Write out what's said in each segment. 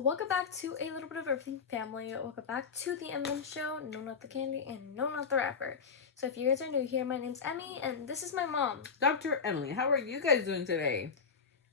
welcome back to A Little Bit of Everything family. Welcome back to the M&M show. No, not the candy, and no, not the rapper. So if you guys are new here, my name's Emmy, and this is my mom. Dr. Emily, how are you guys doing today?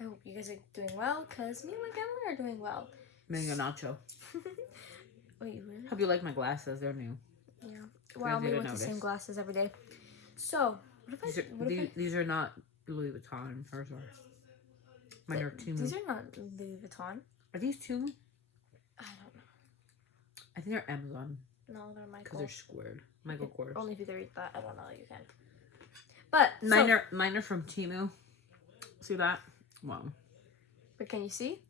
I hope you guys are doing well, because me and my family are doing well. Mango nacho. Wait, really? Hope you like my glasses. They're new. Yeah. Well, we wear the same glasses every day. So, these are not Louis Vuitton. Hers are. Mine are Temu. These are not Louis Vuitton. Are these Temu? I don't know. I think they're Amazon. No, they're Michael. Because they're squared. Michael Kors. Only if you read that. I don't know. You can. But mine are from Temu. See that? Wow. But can you see?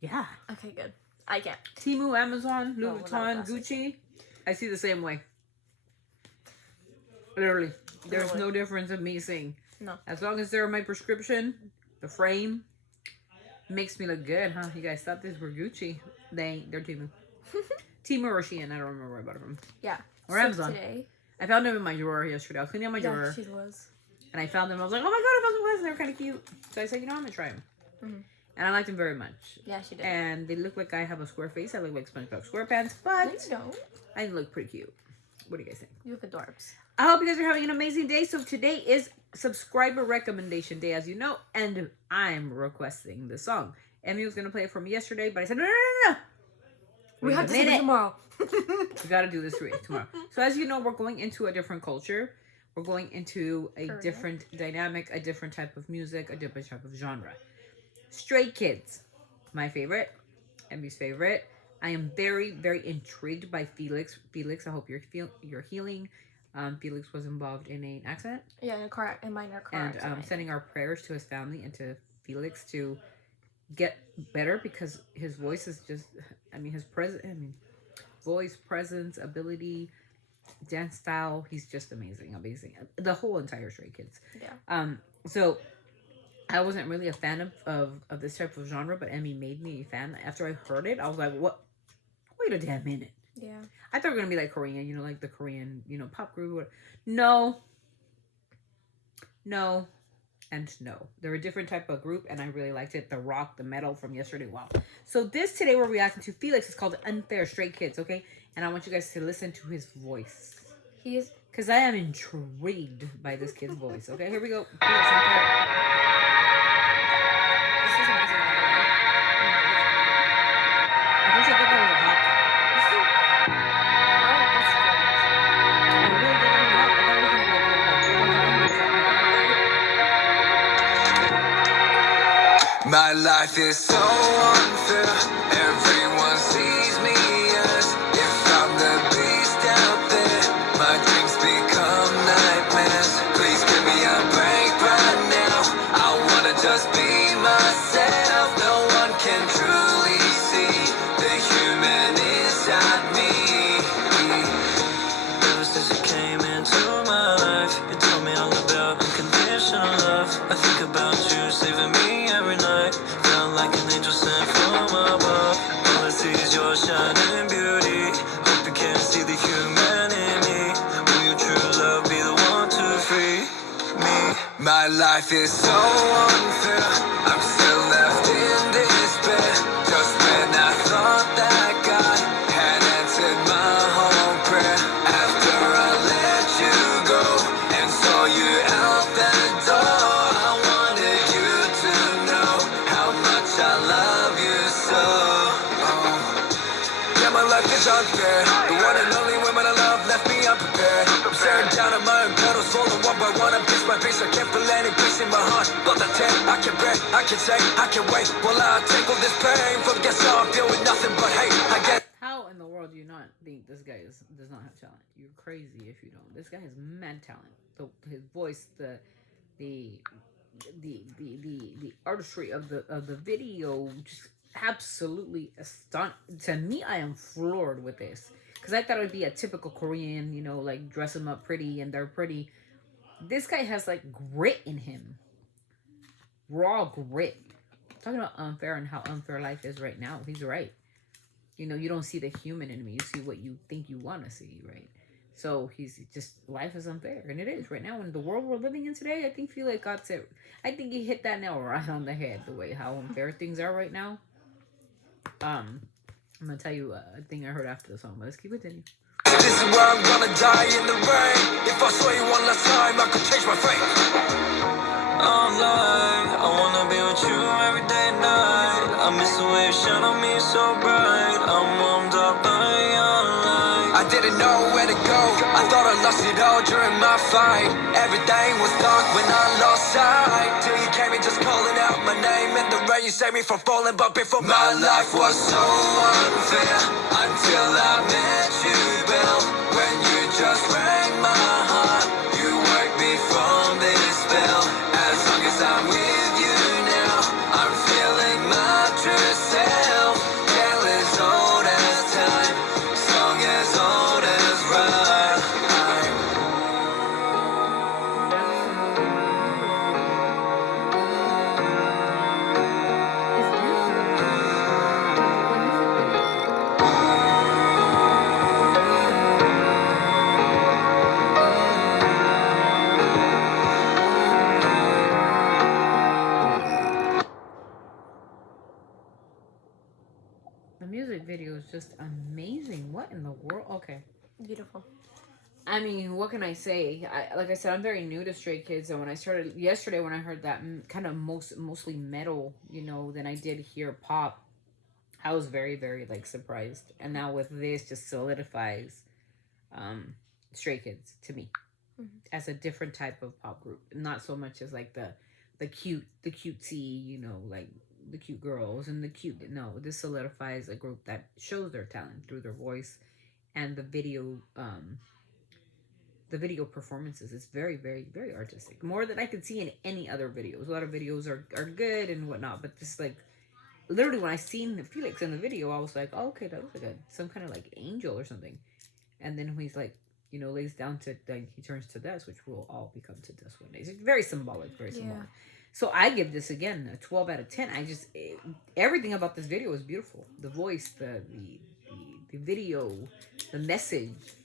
Yeah. Okay, good. I can't. Temu, Amazon, Louis Vuitton, Gucci. I see the same way. Literally. There's no difference of me seeing. No. As long as they're my prescription, the frame makes me look good, huh? You guys thought these were Gucci. They're Temu. Temu or Shein, I don't remember where I bought it from. Yeah. Or Amazon. Today, I found them in my drawer yesterday. I was cleaning out my drawer. Yeah, she was. And I found them. I was like, oh my god, I found some glasses. They were kind of cute. So I said, you know, I'm going to try them. Mm-hmm. And I liked them very much. Yeah, she did. And they look like I have a square face. I look like SpongeBob SquarePants. But no, you don't. I look pretty cute. What do you guys think? You look adorbs. I hope you guys are having an amazing day. So today is subscriber recommendation day, as you know. And I'm requesting the song. Emmy was going to play it for me yesterday. But I said, no. We have to sing it tomorrow. We got to do this tomorrow. So as you know, we're going into a different culture. We're going into a different dynamic, a different type of music, a different type of genre. Stray Kids, my favorite, Emmy's favorite. I am very, very intrigued by Felix. Felix, I hope you're healing. Felix was involved in an accident. Yeah, in a minor car accident. And sending our prayers to his family and to Felix to get better, because his voice is just, voice, presence, ability, dance style, he's just amazing. The whole entire Stray Kids. Yeah. So I wasn't really a fan of this type of genre, but Emmy made me a fan. After I heard it, I was like, what? Wait a damn minute. Yeah. I thought we were gonna be like Korean, like the Korean, pop group. No. And no. They're a different type of group, and I really liked it. The rock, the metal from yesterday. Wow. So today we're reacting to Felix. It's called Unfair Stray Kids, okay? And I want you guys to listen to his voice. Because I am intrigued by this kid's voice, okay? Here we go. Felix Unfair. This is amazing. I wish I thought that was a hawk. My life is so unfair. Everyone sees me as if I'm the beast out there. My dreams become nightmares. Please give me a break right now. I wanna just be myself. No one can truly see the human inside me. Ever since you came into my life, you told me all about unconditional love. I think about you saving me every night. Felt like an angel sent from above. All I see is your shining beauty. Hope you can see the human in me. Will your true love be the one to free me? My life is so unfair. I'm still left in despair. Just when I thought that God had answered my whole prayer. After I let you go and saw you out the door, I wanted you to know how much I love you so. Yeah, my life is unfair. The one and only woman I love left me unprepared. I'm staring down at my own petals, falling one by one. I'm piece by piece. I can't feel any peace in my heart. But I can bear, I can say, I can wait. While I take all this pain from guess I feel with nothing but hate. I guess. How in the world do you not think this guy does not have talent? You're crazy if you don't. This guy has mad talent. His voice, the artistry of the video, just absolutely astonishing. To me, I am floored with this, because I thought it would be a typical Korean, like dress them up pretty and they're pretty. This guy has like grit in him, raw grit. Talking about unfair and how unfair life is right now. He's right. You don't see the human in me. You see what you think you want to see, right? So he's just, life is unfair. And it is right now. In the world we're living in today, I think Felix got it. I think he hit that nail right on the head, the way how unfair things are right now. I'm gonna tell you a thing I heard after the song, but let's keep continuing. This is where I'm gonna die in the rain. If I saw you one last time, I could change my fate. I'm like, I wanna be with you every day and night. I miss the way you shine on me so bright. I'm warmed up by your light. I didn't know where to go. I thought I lost it all during my fight. Everything was dark when I lost sight. Till you came in just calling out my name. And the rain you saved me from falling. But before my life was so unfair. Until I met you, Bill. When you just rang my heart. You worked me from this spell. As long as I'm with you now, I'm feeling my true self. Tale as old as time, song as old as rhyme. The music video is just amazing. What in the world? Okay. Beautiful. I mean, what can I say? Like I said, I'm very new to Stray Kids, and when I started yesterday, when I heard that kind of mostly metal, then I did hear pop. I was very, very like surprised, and now with this, just solidifies Stray Kids to me as a different type of pop group, not so much as like the cutesy, like the cute girls and the cute. No, this solidifies a group that shows their talent through their voice and the video. The video performances is very, very, very artistic. More than I could see in any other videos. A lot of videos are good and whatnot, but just like literally when I seen Felix in the video, I was like, oh, okay, that was like some kind of like angel or something. And then when he's like, lays down to like he turns to dust, which will all become to dust one day. It's very symbolic, very symbolic. So I give this again a 12 out of 10. Everything about this video is beautiful. The voice, the video, the message.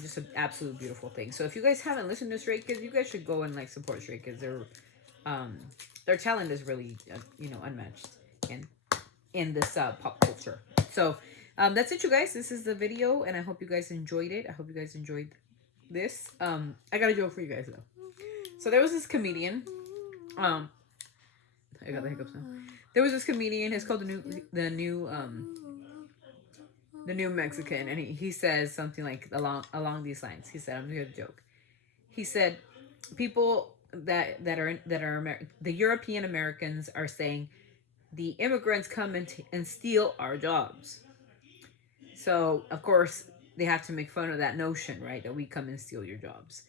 Just an absolute beautiful thing. So if you guys haven't listened to Stray Kids, you guys should go and like support Stray Kids. Their talent is really unmatched in this pop culture. So that's it, you guys. This is the video, and I hope you guys enjoyed it. I hope you guys enjoyed this. I got a joke for you guys though. So there was this comedian. I got the hiccups now. There was this comedian. It's called the new Mexican, and he says something like along these lines. He said, "I'm here to joke." He said, "People that are the European Americans are saying the immigrants come and steal our jobs. So of course they have to make fun of that notion, right? That we come and steal your jobs."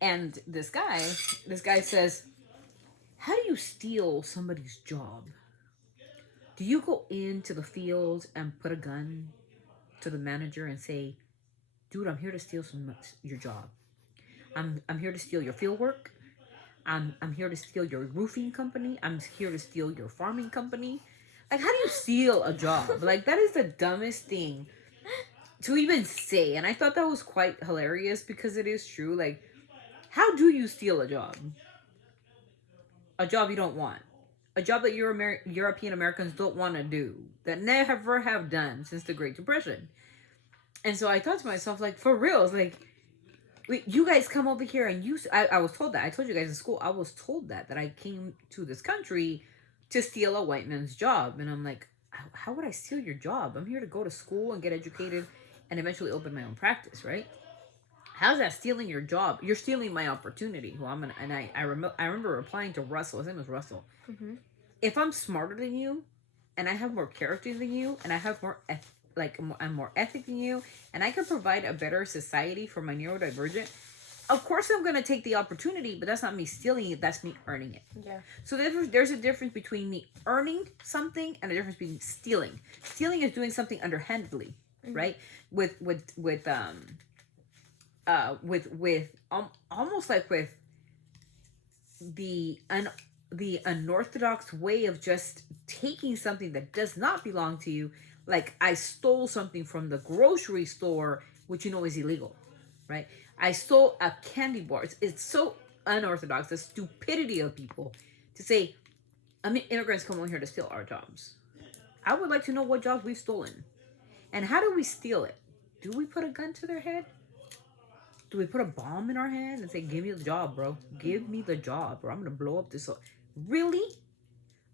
And this guy says, "How do you steal somebody's job? Do you go into the field and put a gun to the manager and say, 'Dude, I'm here to steal your job. I'm here to steal your field work. I'm here to steal your roofing company. I'm here to steal your farming company.' Like, how do you steal a job? Like, that is the dumbest thing to even say." And I thought that was quite hilarious because it is true. Like, how do you steal a job? A job you don't want. A job that European Americans don't want to do. That never have done since the Great Depression. And so I thought to myself, like, for real, it's like, you guys come over here and I was told that. I told you guys in school, I was told that I came to this country to steal a white man's job. And I'm like, how would I steal your job? I'm here to go to school and get educated and eventually open my own practice, right? How's that stealing your job? You're stealing my opportunity. Well, I remember replying to Russell. His name was Russell. Mm-hmm. If I'm smarter than you, and I have more character than you, and I have I'm more ethic than you, and I can provide a better society for my neurodivergent, of course I'm gonna take the opportunity. But that's not me stealing it. That's me earning it. Yeah. So there's a difference between me earning something and a difference between stealing. Stealing is doing something underhandedly, mm-hmm. right? Almost like with the unorthodox way of just taking something that does not belong to you. Like, I stole something from the grocery store, which is illegal, right? I stole a candy bar. It's so unorthodox, the stupidity of people to say, immigrants come over here to steal our jobs. I would like to know what jobs we've stolen. And how do we steal it? Do we put a gun to their head? Do we put a bomb in our hand and say, give me the job, bro? Give me the job, or I'm going to blow up this. Really?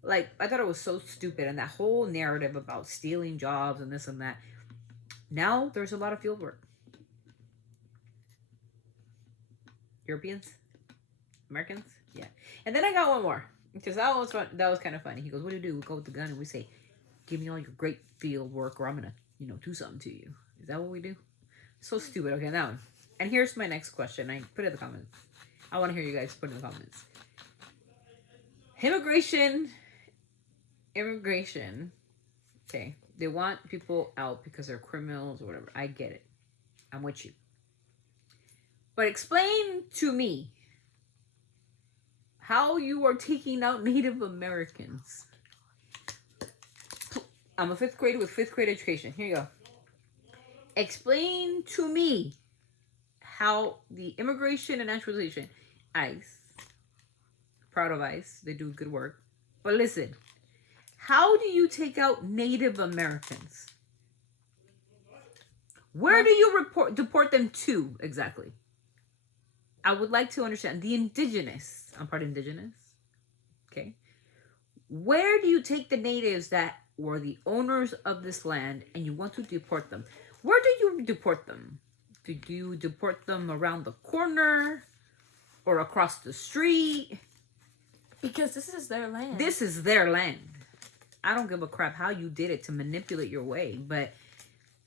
Like, I thought it was so stupid. And that whole narrative about stealing jobs and this and that. Now there's a lot of field work. Europeans? Americans? Yeah. And then I got one more. Because that was fun. That was kind of funny. He goes, what do? We go with the gun and we say, give me all your great field work or I'm going to, do something to you. Is that what we do? So stupid. Okay, that one. And here's my next question. I put it in the comments. I want to hear you guys put it in the comments. Immigration. Okay. They want people out because they're criminals or whatever. I get it. I'm with you. But explain to me how you are taking out Native Americans. I'm a 5th grader with 5th grade education. Here you go. Explain to me how the Immigration and Naturalization, ICE, proud of ICE, they do good work. But listen, how do you take out Native Americans? Where do you deport them to exactly? I would like to understand the indigenous. I'm part indigenous. Okay. Where do you take the natives that were the owners of this land and you want to deport them? Where do you deport them? Do you deport them around the corner or across the street? Because this is their land. This is their land. I don't give a crap how you did it to manipulate your way, but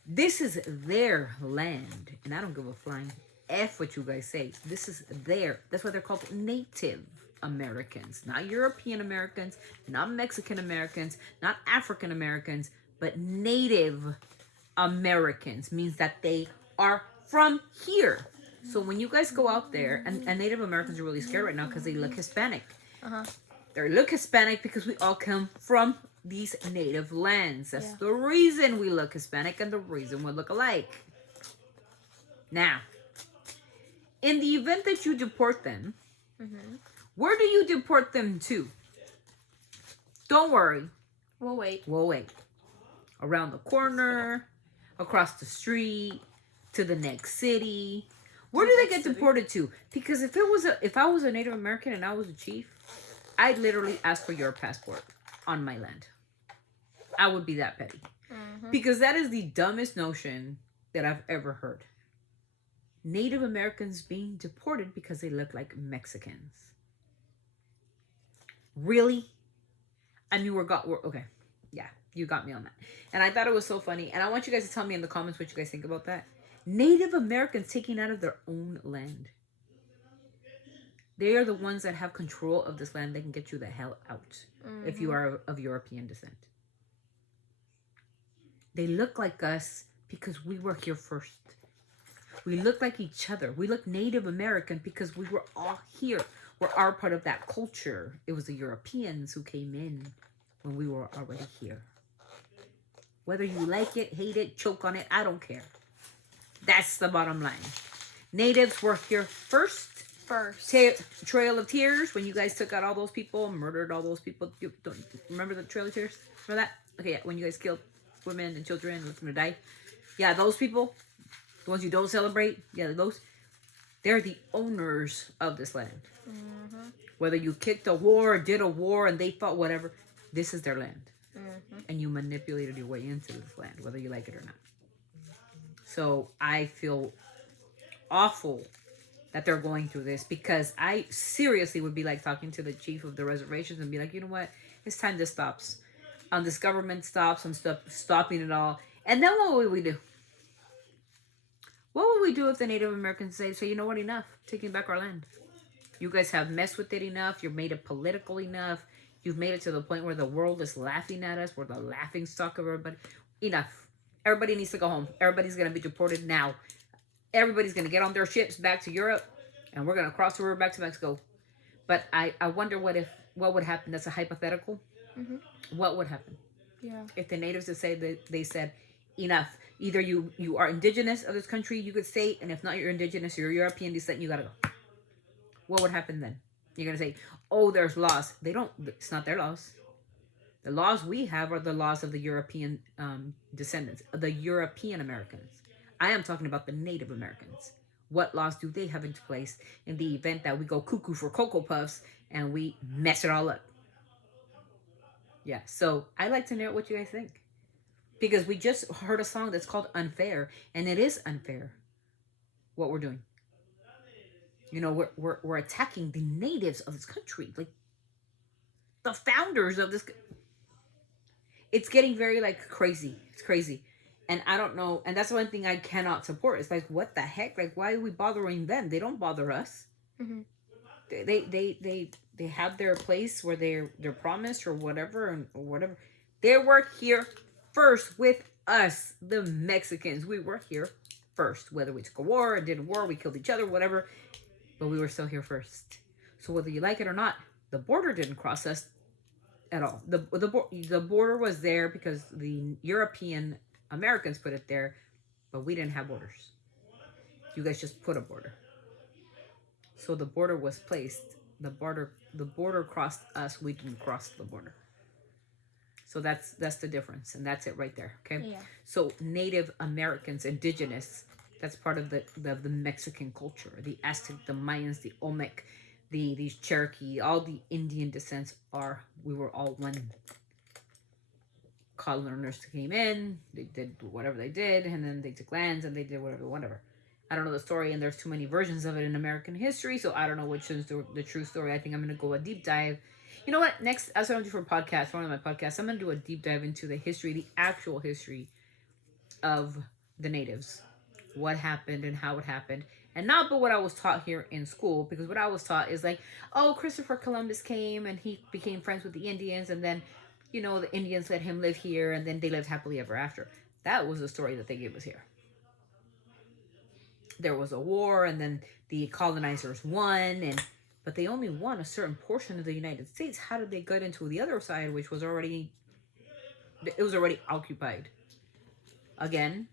this is their land. And I don't give a flying F what you guys say. This is their. That's why they're called Native Americans. Not European Americans, not Mexican Americans, not African Americans, but Native Americans means that they are from here. So when you guys go out there, and Native Americans are really scared right now because they look Hispanic. They look Hispanic because we all come from these native lands. That's the reason we look Hispanic and the reason we look alike. Now, in the event that you deport them, where do you deport them to? Don't worry. We'll wait. We'll wait. Around the corner, across the street, to the next city. Where do they get deported to? Because if I was a Native American and I was a chief, I'd literally ask for your passport on my land. I would be that petty. Because that is the dumbest notion that I've ever heard. Native Americans being deported because they look like Mexicans. Really? And you were okay. Yeah, you got me on that. And I thought it was so funny. And I want you guys to tell me in the comments what you guys think about that. Native Americans taking out of their own land. They are the ones that have control of this land. They can get you the hell out if you are of European descent. They look like us because we were here first. We look like each other. We look Native American because we were all here. We're our part of that culture. It was the Europeans who came in when we were already here. Whether you like it, hate it, choke on it, I don't care. That's the bottom line. Natives were here first. Trail of Tears, when you guys took out all those people, murdered all those people. You don't remember the Trail of Tears? Remember that? Okay, yeah, when you guys killed women and children, left them to die. Yeah, those people, the ones you don't celebrate, they're the owners of this land. Whether you kicked a war, did a war, and they fought whatever, this is their land. And you manipulated your way into this land, whether you like it or not. So I feel awful that they're going through this, because I seriously would be like talking to the chief of the reservations and be like, you know what, it's time this stops. This government stops. I'm stopping it all. And then what would we do? What would we do if the Native Americans say, you know what, enough, taking back our land. You guys have messed with it enough. You've made it political enough. You've made it to the point where the world is laughing at us. We're the laughing stock of everybody. Enough. Everybody needs to go home. Everybody's going to be deported now. Everybody's going to get on their ships back to Europe, and we're going to cross the river back to Mexico. But I wonder what would happen. That's a hypothetical. What would happen? Yeah. If the natives they said, enough. Either you are indigenous of this country, you could stay, and if not, you're indigenous, you're European descent, you got to go. What would happen then? You're going to say, oh, there's laws. They don't. It's not their laws. The laws we have are the laws of the European descendants, the European Americans. I am talking about the Native Americans. What laws do they have into place in the event that we go cuckoo for Cocoa Puffs and we mess it all up? Yeah, so I'd like to know what you guys think. Because we just heard a song that's called Unfair, and it is unfair what we're doing. You know, we're attacking the natives of this country, like the founders of this. It's getting very like crazy. It's crazy. And I don't know, and that's one thing I cannot support. It's like, what the heck? Like, why are we bothering them? They don't bother us. Mm-hmm. They have their place where they're promised or whatever or whatever. They were here first with us, the Mexicans. We were here first. Whether we took a war or did a war, we killed each other, whatever. But we were still here first. So whether you like it or not, the border didn't cross us at all. The border was there because the European Americans put it there, but we didn't have borders. You guys just put a border. So the border was placed. The border crossed us. We didn't cross the border. So that's the difference, and that's it right there. Okay. Yeah. So Native Americans, indigenous, that's part of the Mexican culture. The Aztec, the Mayans, the Olmec, these Cherokee, all the Indian descents we were all one. Coloners came in, they did whatever they did, and then they took lands and they did whatever. I don't know the story, and there's too many versions of it in American history, so I don't know which is the true story. I think I'm going to go a deep dive. You know what? Next, that's what I'm going to do for a podcast, one of my podcasts. I'm going to do a deep dive into the history, the actual history of the natives. What happened and how it happened. And not but what I was taught here in school, because what I was taught is like, oh, Christopher Columbus came and he became friends with the Indians, and then, you know, the Indians let him live here, and then they lived happily ever after. That was the story that they gave us here. There was a war, and then the colonizers won, but they only won a certain portion of the United States. How did they get into the other side, which was already occupied? Again,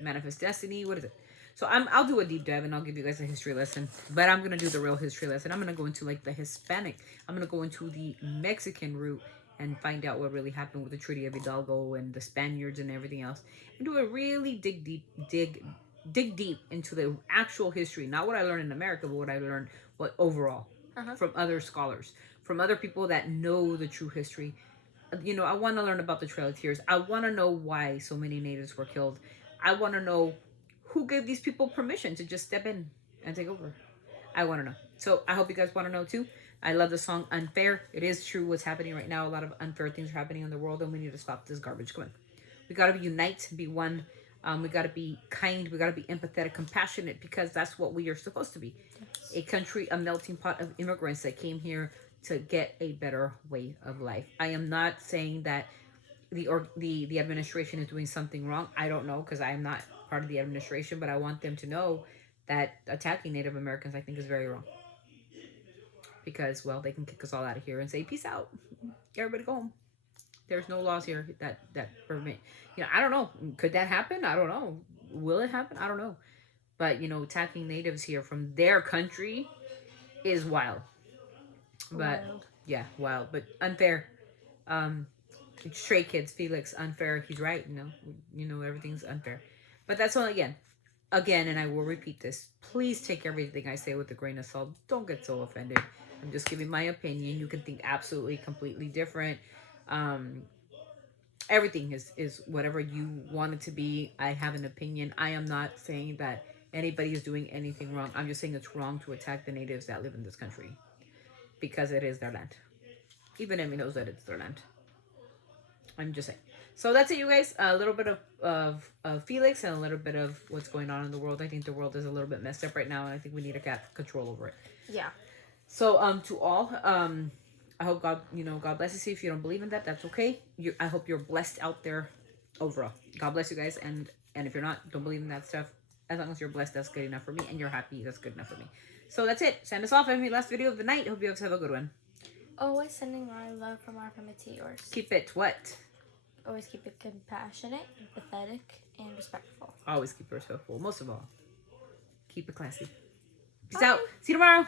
manifest destiny. What is it? So I'll do a deep dive and I'll give you guys a history lesson. But I'm gonna do the real history lesson. I'm gonna go into like the Hispanic. I'm gonna go into the Mexican route and find out what really happened with the Treaty of Hidalgo and the Spaniards and everything else, and do a really dig deep into the actual history, not what I learned in America, but what I learned overall from other scholars, from other people that know the true history. You know, I want to learn about the Trail of Tears. I want to know why so many natives were killed. I want to know who gave these people permission to just step in and take over. I want to know. So I hope you guys want to know too. I love the song Unfair. It is true what's happening right now. A lot of unfair things are happening in the world, and we need to stop this garbage. Come on. We got to unite, be one. We got to be kind. We got to be empathetic, compassionate, because that's what we are supposed to be. Yes. A country, a melting pot of immigrants that came here to get a better way of life. I am not saying that the administration is doing something wrong. I don't know, because I am not part of the administration, but I want them to know that attacking Native Americans, I think, is very wrong. Because, well, they can kick us all out of here and say, peace out. Everybody go home. There's no laws here that permit. You know, I don't know. Could that happen? I don't know. Will it happen? I don't know. But, you know, attacking natives here from their country is wild. But, yeah, wild. But unfair. Stray Kids, Felix, unfair. He's right, you know, everything's unfair. But that's all again, and I will repeat this. Please take everything I say with a grain of salt. Don't get so offended. I'm just giving my opinion. You can think absolutely, completely different. Everything is whatever you want it to be. I have an opinion. I am not saying that anybody is doing anything wrong. I'm just saying it's wrong to attack the natives that live in this country, because it is their land. Even Emmy knows that it's their land. I'm just saying. So that's it, you guys. A little bit of Felix and a little bit of what's going on in the world. I think the world is a little bit messed up right now, and I think we need to get control over it. Yeah. So to all, I hope God blesses you. If you don't believe in that, that's okay. I hope you're blessed out there overall. God bless you guys, and if you're not, don't believe in that stuff. As long as you're blessed, that's good enough for me, and you're happy, that's good enough for me. So that's it. Send us off. Emmy, last video of the night. Hope you guys have a good one. Always sending our love from our family to yours. Keep it what? Always keep it compassionate, empathetic, and respectful. Always keep it respectful. Most of all, keep it classy. Peace out. See you tomorrow.